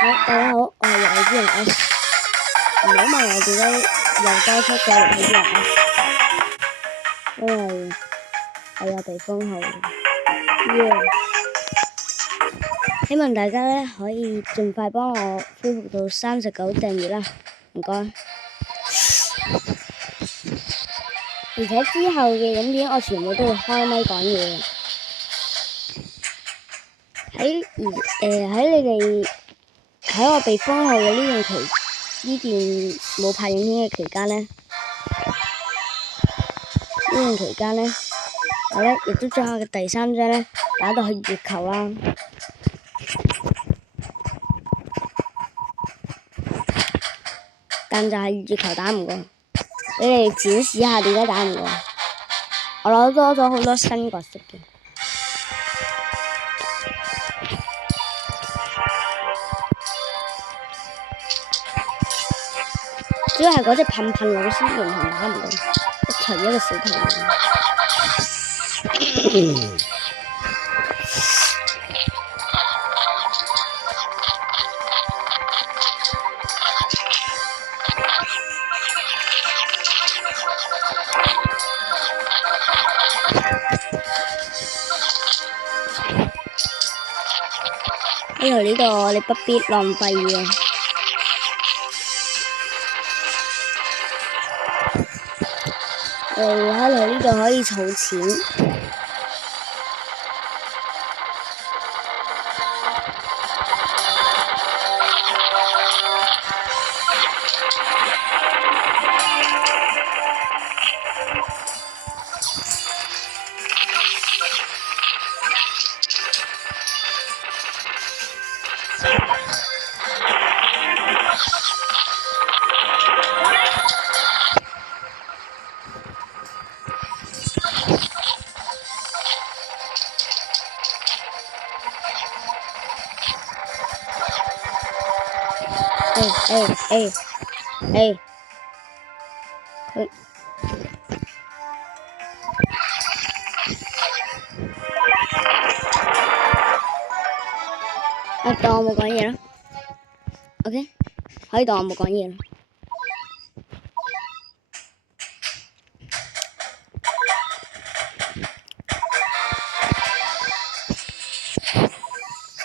大家好，我係遊戲之人 S， 唔好問我點解又多出咗遊戲之人 S， 因為我有被封號。希望大家咧可以盡快幫我恢復到39訂閱啦，唔該。而且之後嘅影片我全部都會開咪講嘢。喺你哋喺我被封號嘅呢段冇拍影片嘅期間呢，我咧亦都將我嘅第3章咧打到去月球啦。但就係月球打唔過，你哋展示下點解打唔過？我攞多咗好多新角色嘅。主要係嗰隻噴噴老師完全打唔到，除一個小朋友。呢度你不必浪費嘅。喺度呢度可以儲錢。當我冇講嘢啦 ，OK， 可以當我冇講嘢啦。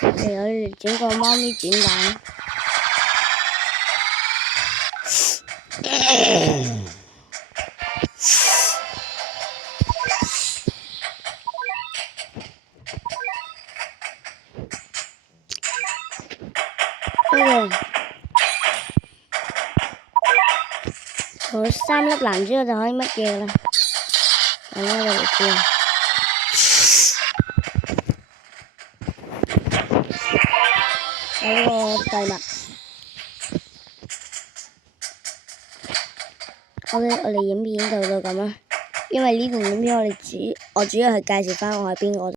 我哋整個貓咪轉蛋。儲3粒藍之後就可以乜嘢啦？大家就嚟知啦。有個廢物。OK， 我哋影片就到咁啦。因為呢段影片我主要係介紹翻我係邊個啫。